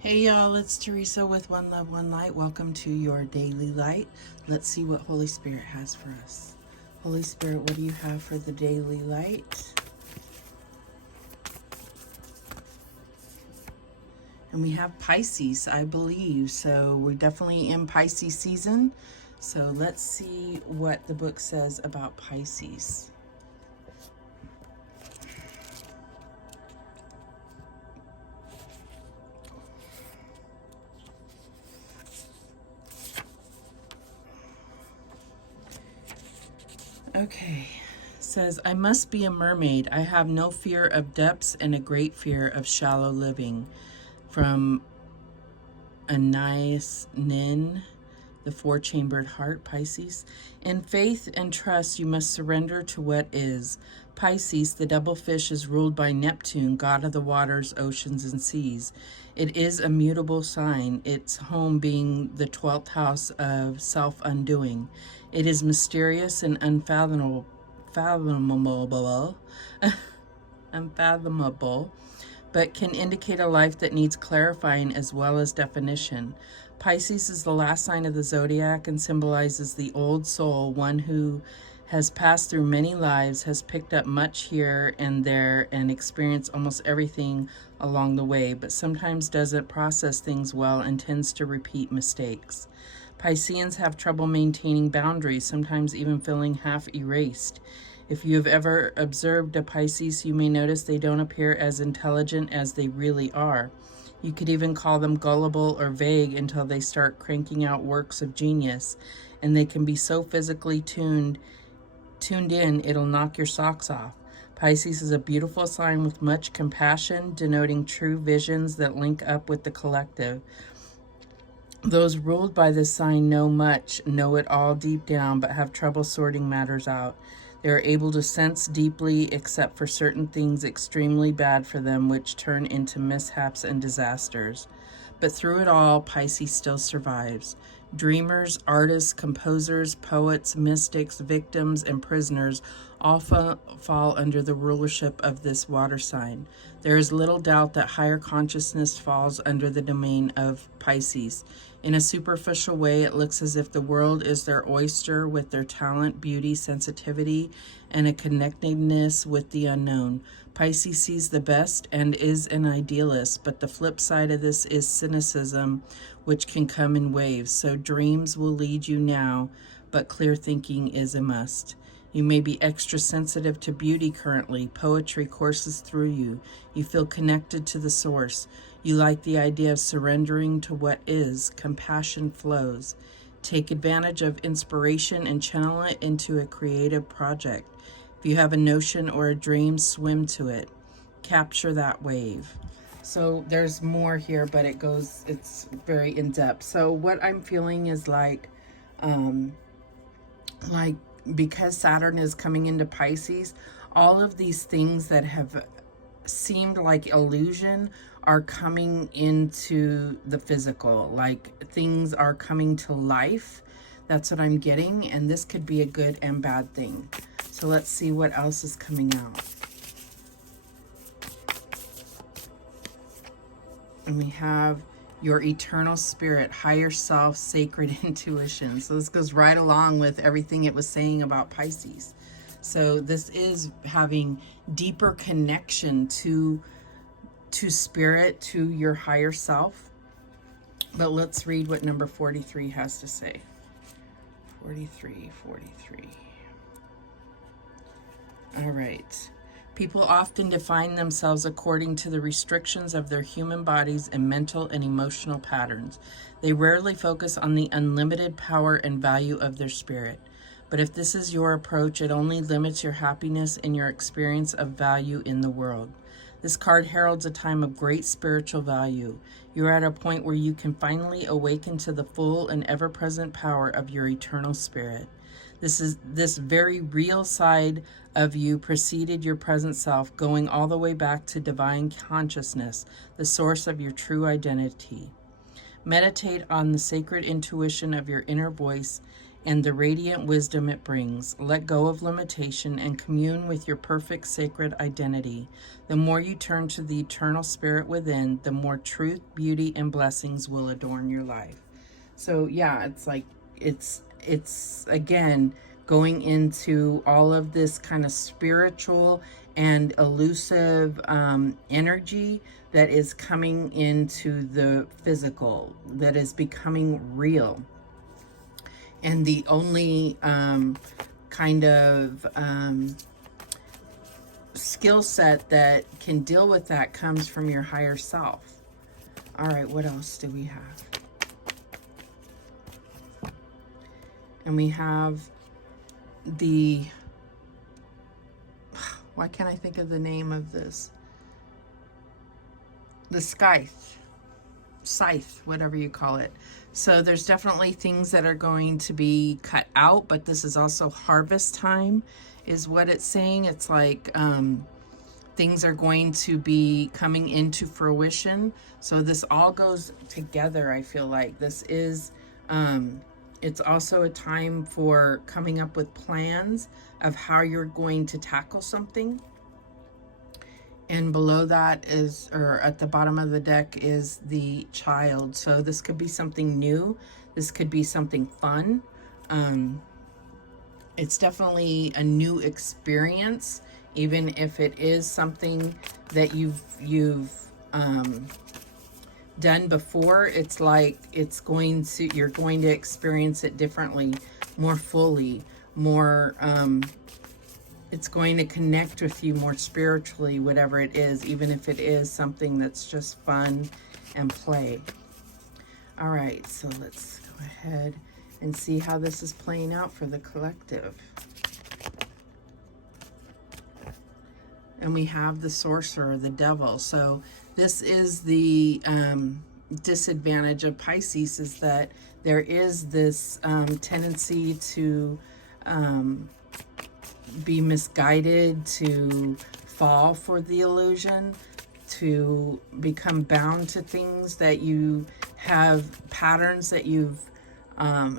Hey y'all, it's Teresa with One Love, One Light. Welcome to your daily light. Let's see what Holy Spirit has for us. Holy Spirit, what do you have for the daily light? And we have Pisces, I believe. So we're definitely in Pisces season. So let's see what the book says about Pisces. Okay, says, I must be a mermaid. I have no fear of depths and a great fear of shallow living. From Anais Nin, the four-chambered heart, Pisces. In faith and trust, you must surrender to what is. Pisces, the double fish, is ruled by Neptune, god of the waters, oceans, and seas. It is a mutable sign, its home being the 12th house of self-undoing. It is mysterious and unfathomable, unfathomable, but can indicate a life that needs clarifying as well as definition. Pisces is the last sign of the zodiac and symbolizes the old soul, one who has passed through many lives, has picked up much here and there, and experienced almost everything along the way, but sometimes doesn't process things well and tends to repeat mistakes. Pisceans have trouble maintaining boundaries, sometimes even feeling half erased. If you have ever observed a Pisces, you may notice they don't appear as intelligent as they really are. You could even call them gullible or vague until they start cranking out works of genius, and they can be so physically tuned in it'll knock your socks off. Pisces is a beautiful sign with much compassion, denoting true visions that link up with the collective. Those ruled by this sign know much, know it all deep down, but have trouble sorting matters out. They are able to sense deeply, except for certain things extremely bad for them, which turn into mishaps and disasters. But through it all, Pisces still survives. Dreamers, artists, composers, poets, mystics, victims, and prisoners all fall under the rulership of this water sign. There is little doubt that higher consciousness falls under the domain of Pisces. In a superficial way, it looks as if the world is their oyster with their talent, beauty, sensitivity, and a connectedness with the unknown. Pisces sees the best and is an idealist, but the flip side of this is cynicism, which can come in waves. So dreams will lead you now, but clear thinking is a must. You may be extra sensitive to beauty currently. Poetry courses through you. You feel connected to the source. You like the idea of surrendering to what is. Compassion flows. Take advantage of inspiration and channel it into a creative project. If you have a notion or a dream, swim to it. Capture that wave. So there's more here, but it's very in depth. So what I'm feeling is like because Saturn is coming into Pisces, all of these things that have seemed like illusion are coming into the physical, like things are coming to life. That's what I'm getting, and this could be a good and bad thing. So let's see what else is coming out. And we have your eternal spirit, higher self, sacred intuition. So this goes right along with everything it was saying about Pisces. So this is having deeper connection to spirit, to your higher self. But let's read what number 43 has to say. 43. All right. People often define themselves according to the restrictions of their human bodies and mental and emotional patterns. They rarely focus on the unlimited power and value of their spirit. But if this is your approach, it only limits your happiness and your experience of value in the world. This card heralds a time of great spiritual value. You're at a point where you can finally awaken to the full and ever-present power of your eternal spirit. This very real side of you preceded your present self, going all the way back to divine consciousness, the source of your true identity. Meditate on the sacred intuition of your inner voice and the radiant wisdom it brings. Let go of limitation and commune with your perfect sacred identity. The more you turn to the eternal spirit within, the more truth, beauty, and blessings will adorn your life. So yeah, it's like, it's again going into all of this kind of spiritual and elusive energy that is coming into the physical, that is becoming real. And the only kind of skill set that can deal with that comes from your higher self. All right, what else do we have? And we have the, why can't I think of the name of this? The scythe, whatever you call it. So there's definitely things that are going to be cut out, but this is also harvest time is what it's saying. It's like things are going to be coming into fruition. So this all goes together, I feel like. This is, it's also a time for coming up with plans of how you're going to tackle something. And below that is, or at the bottom of the deck, is the child. So this could be something new. This could be something fun. It's definitely a new experience, even if it is something that you've done before. It's like you're going to experience it differently, more fully, more it's going to connect with you more spiritually, whatever it is, even if it is something that's just fun and play. All right, so let's go ahead and see how this is playing out for the collective. And we have the sorcerer, the devil. So this is the disadvantage of Pisces, is that there is this tendency to be misguided, to fall for the illusion, to become bound to things that you have, patterns that you've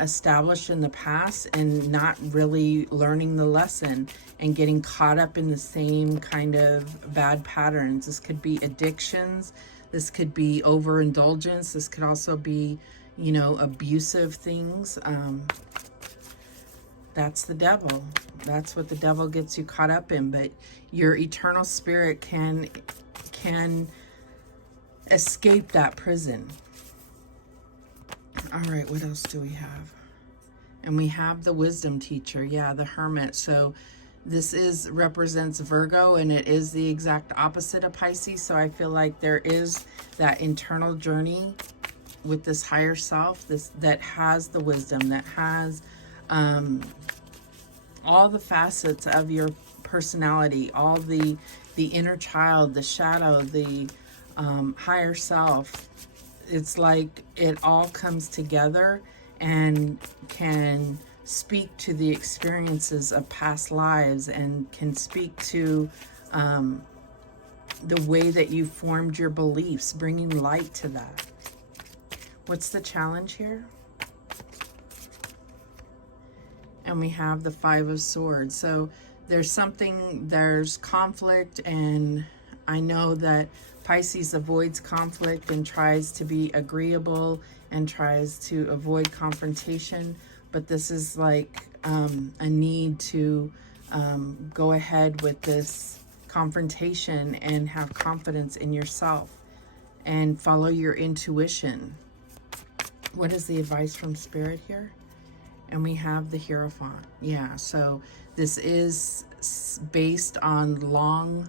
established in the past, and not really learning the lesson and getting caught up in the same kind of bad patterns. This could be addictions. This could be overindulgence. This could also be, you know, abusive things. That's the devil. That's what the devil gets you caught up in. But your eternal spirit can escape that prison. All right, what else do we have? And we have the wisdom teacher. Yeah, the hermit. So this represents Virgo, and it is the exact opposite of Pisces. So I feel like there is that internal journey with this higher self, that has the wisdom, that has all the facets of your personality, all the inner child, the shadow, the higher self. It's like it all comes together and can speak to the experiences of past lives, and can speak to the way that you formed your beliefs, bringing light to that. What's the challenge here? And we have the Five of Swords. So there's conflict, and I know that Pisces avoids conflict and tries to be agreeable and tries to avoid confrontation, but this is like a need to go ahead with this confrontation and have confidence in yourself and follow your intuition. What is the advice from Spirit here? And we have the Hierophant. Yeah, so this is based on long,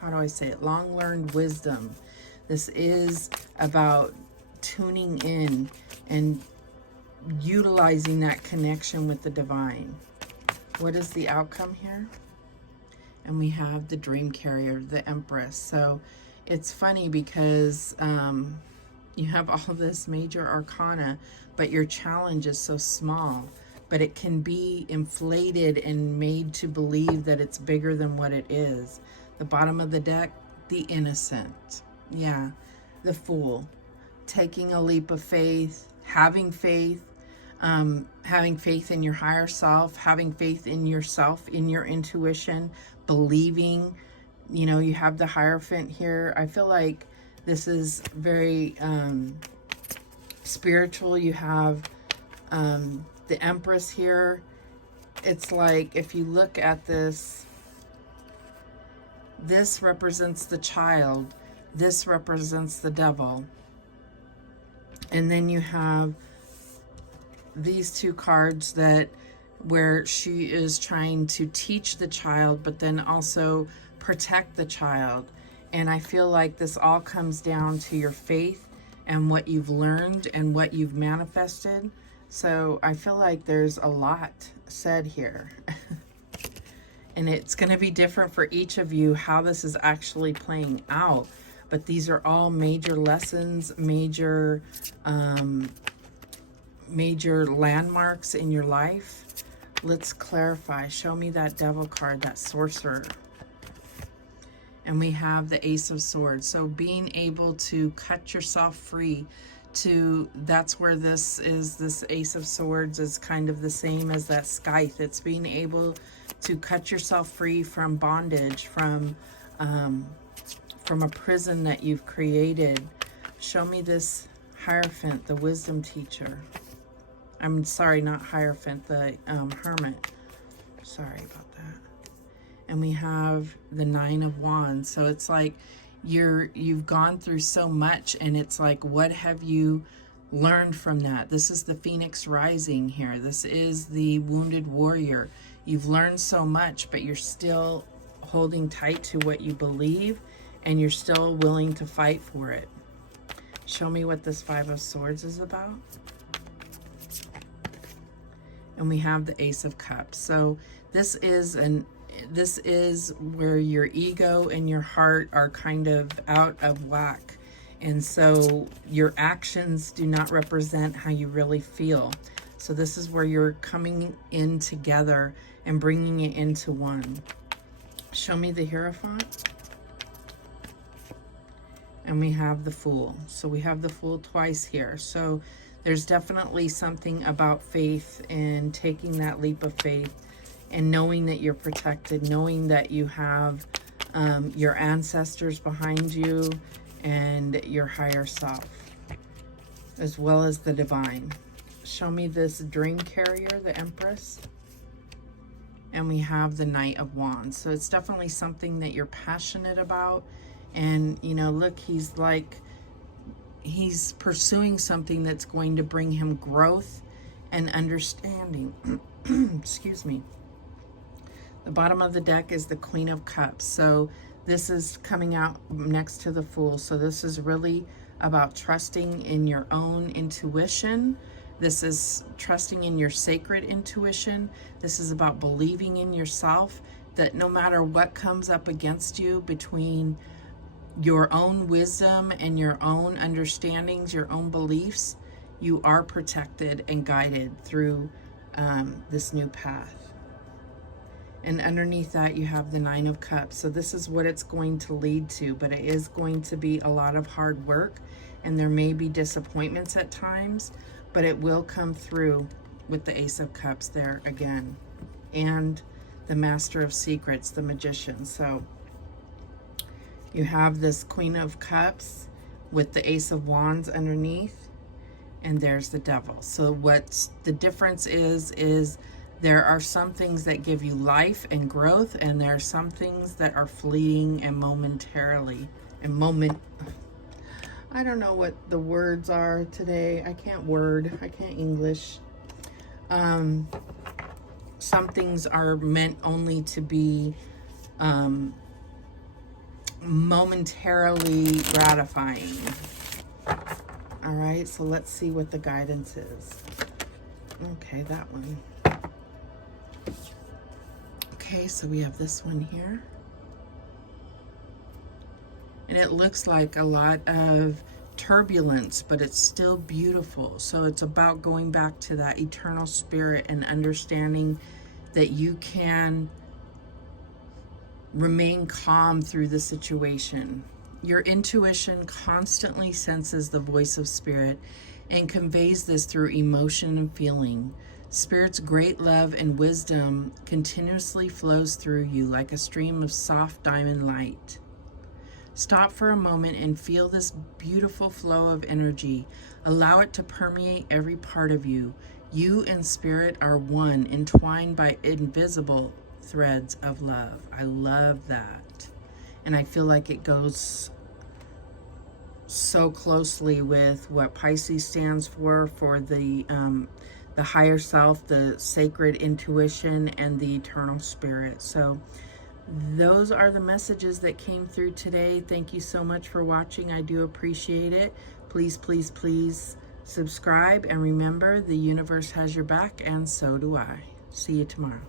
how do I say it? Long learned wisdom. This is about tuning in and utilizing that connection with the divine. What is the outcome here? And we have the Dream Carrier, the Empress. So it's funny because you have all this major arcana, but your challenge is so small. But it can be inflated and made to believe that it's bigger than what it is. The bottom of the deck, the Innocent. Yeah, the Fool. taking a leap of faith, having faith in your higher self, having faith in yourself, in your intuition, believing. You know, you have the Hierophant here. I feel like this is very spiritual. You have the Empress here. It's like, if you look at this, this represents the child, this represents the devil. And then you have these two cards where she is trying to teach the child, but then also protect the child. And I feel like this all comes down to your faith and what you've learned and what you've manifested. So I feel like there's a lot said here. And it's going to be different for each of you how this is actually playing out. But these are all major lessons, major landmarks in your life. Let's clarify. Show me that Devil card, that Sorcerer. And we have the Ace of Swords. So being able to cut yourself free, that's where this Ace of Swords is kind of the same as that Scythe. It's being able to cut yourself free from bondage, from a prison that you've created. Show me this Hierophant, the wisdom teacher. I'm sorry, not Hierophant, the Hermit. Sorry about that. And we have the Nine of Wands. So it's like you've gone through so much, and it's like, what have you learned from that? This is the Phoenix rising here. This is the wounded warrior. You've learned so much, but you're still holding tight to what you believe, and you're still willing to fight for it. Show me what this Five of Swords is about. And we have the Ace of Cups. So this is where your ego and your heart are kind of out of whack. And so your actions do not represent how you really feel. So this is where you're coming in together and bringing it into one. Show me the Hierophant. And we have the Fool. So we have the Fool twice here. So there's definitely something about faith and taking that leap of faith and knowing that you're protected, knowing that you have your ancestors behind you and your higher self, as well as the divine. Show me this Dream Carrier, the Empress. And we have the Knight of Wands. So it's definitely something that you're passionate about. And, you know, look, he's pursuing something that's going to bring him growth and understanding. Excuse me. The bottom of the deck is the Queen of Cups. So this is coming out next to the Fool. So this is really about trusting in your own intuition. This is trusting in your sacred intuition. This is about believing in yourself, that no matter what comes up against you between your own wisdom and your own understandings, your own beliefs, you are protected and guided through this new path. And underneath that, you have the Nine of Cups. So this is what it's going to lead to, but it is going to be a lot of hard work, and there may be disappointments at times, but it will come through with the Ace of Cups there again. And the Master of Secrets, the Magician. So you have this Queen of Cups with the Ace of Wands underneath, and there's the Devil. So what's the difference is there are some things that give you life and growth, and there are some things that are fleeting and momentarily. I don't know what the words are today. I can't English. Some things are meant only to be momentarily gratifying. All right, so let's see what the guidance is. Okay, that one. Okay, so we have this one here. And it looks like a lot of turbulence, but it's still beautiful. So it's about going back to that eternal spirit and understanding that you can remain calm through the situation. Your intuition constantly senses the voice of Spirit and conveys this through emotion and feeling. Spirit's great love and wisdom continuously flows through you like a stream of soft diamond light. Stop for a moment and feel this beautiful flow of energy. Allow it to permeate every part of you. You and Spirit are one, entwined by invisible threads of love. I love that. And I feel like it goes so closely with what Pisces stands for the higher self, the sacred intuition, and the eternal spirit. So those are the messages that came through today. Thank you so much for watching. I do appreciate it. Please, please, please subscribe, and remember, the universe has your back, and so do I. See you tomorrow.